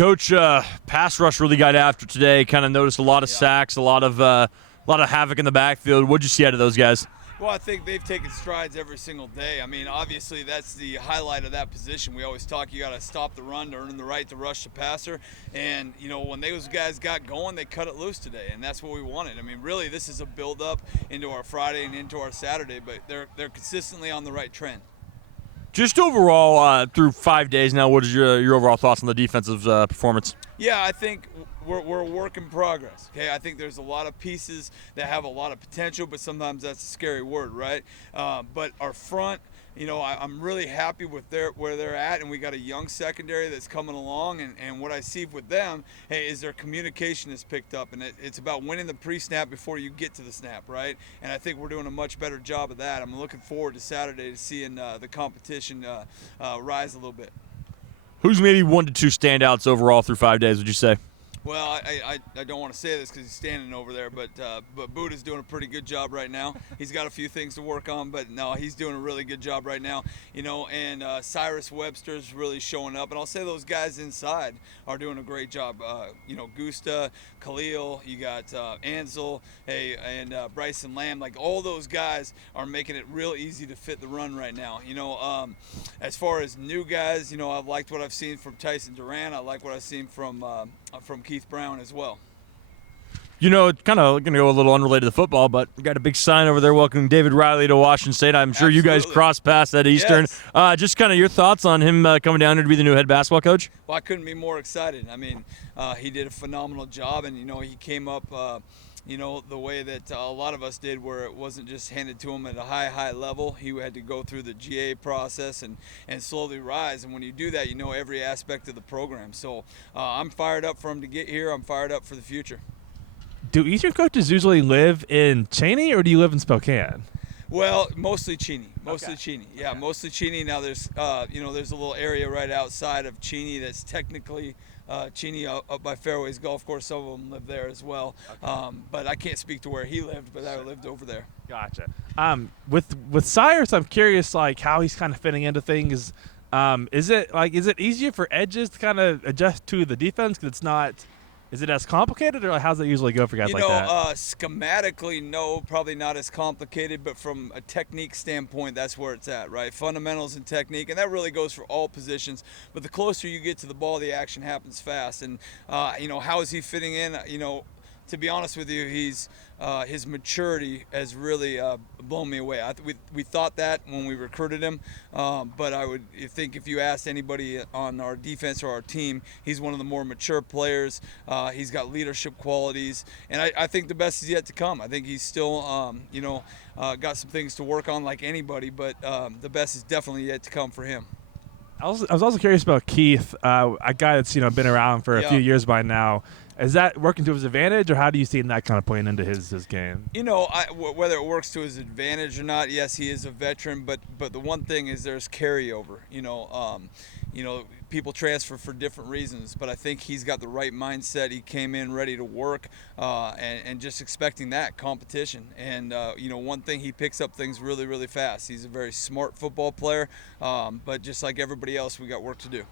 Coach, pass rush really got after today. Kind of noticed a lot of sacks, a lot of havoc in the backfield. What'd you see out of those guys? Well, I think they've taken strides every single day. I mean, obviously, that's the highlight of that position. We always talk you got to stop the run to earn the right to rush the passer. And, when those guys got going, they cut it loose today, and that's what we wanted. I mean, really, this is a build-up into our Friday and into our Saturday, but they're consistently on the right trend. Just overall, through 5 days now, what is your overall thoughts on the defensive performance? Yeah, I think we're a work in progress. Okay, I think there's a lot of pieces that have a lot of potential, but sometimes that's a scary word, right? But our front, I'm really happy with where they're at, and we got a young secondary that's coming along. And what I see with them, is their communication is picked up, and it's about winning the pre-snap before you get to the snap, right? And I think we're doing a much better job of that. I'm looking forward to Saturday to seeing the competition rise a little bit. Who's maybe 1 to 2 standouts overall through 5 days, would you say? Well, I don't want to say this because he's standing over there, but Buddha's doing a pretty good job right now. He's got a few things to work on, but no, he's doing a really good job right now. And Cyrus Webster's really showing up, and I'll say those guys inside are doing a great job. Gusta, Khalil, you got Ansel, and Bryson Lamb. Like all those guys are making it real easy to fit the run right now. As far as new guys, I've liked what I've seen from Tyson Duran. I like what I've seen from Keith Brown as well. It's kind of going to go a little unrelated to football, but we got a big sign over there welcoming David Riley to Washington State. I'm sure you guys crossed paths at Eastern. Yes. Just kind of your thoughts on him coming down here to be the new head basketball coach? Well, I couldn't be more excited. I mean, he did a phenomenal job, and, he came up the way that a lot of us did, where it wasn't just handed to him at a high level. He had to go through the GA process and slowly rise. And when you do that, you know every aspect of the program. So I'm fired up for him to get here. I'm fired up for the future. Do Eastern coaches usually live in Cheney, or do you live in Spokane? Well, mostly Cheney. Okay. Cheney. Yeah, mostly Cheney. Now there's there's a little area right outside of Cheney that's technically Cheney up by Fairways Golf Course. Some of them live there as well. Okay. But I can't speak to where he lived, but I lived over there. Gotcha. With Cyrus, I'm curious how he's kind of fitting into things. Is it easier for edges to kind of adjust to the defense because it's not? Is it as complicated, or how's it usually go for guys like that? Schematically, no, probably not as complicated, but from a technique standpoint, that's where it's at, right? Fundamentals and technique, and that really goes for all positions. But the closer you get to the ball, the action happens fast. And, how is he fitting in? To be honest with you, his maturity has really blown me away. We thought that when we recruited him, but I would think if you asked anybody on our defense or our team, he's one of the more mature players. He's got leadership qualities, and I think the best is yet to come. I think he's still, got some things to work on like anybody, but the best is definitely yet to come for him. I was also curious about Keith, a guy that's been around for a few years by now. Is that working to his advantage, or how do you see that kind of playing into his game? Whether it works to his advantage or not, yes, he is a veteran, but the one thing is there's carryover. People transfer for different reasons, but I think he's got the right mindset. He came in ready to work and just expecting that competition. And, one thing, he picks up things really, really fast. He's a very smart football player, but just like everybody else, we got work to do.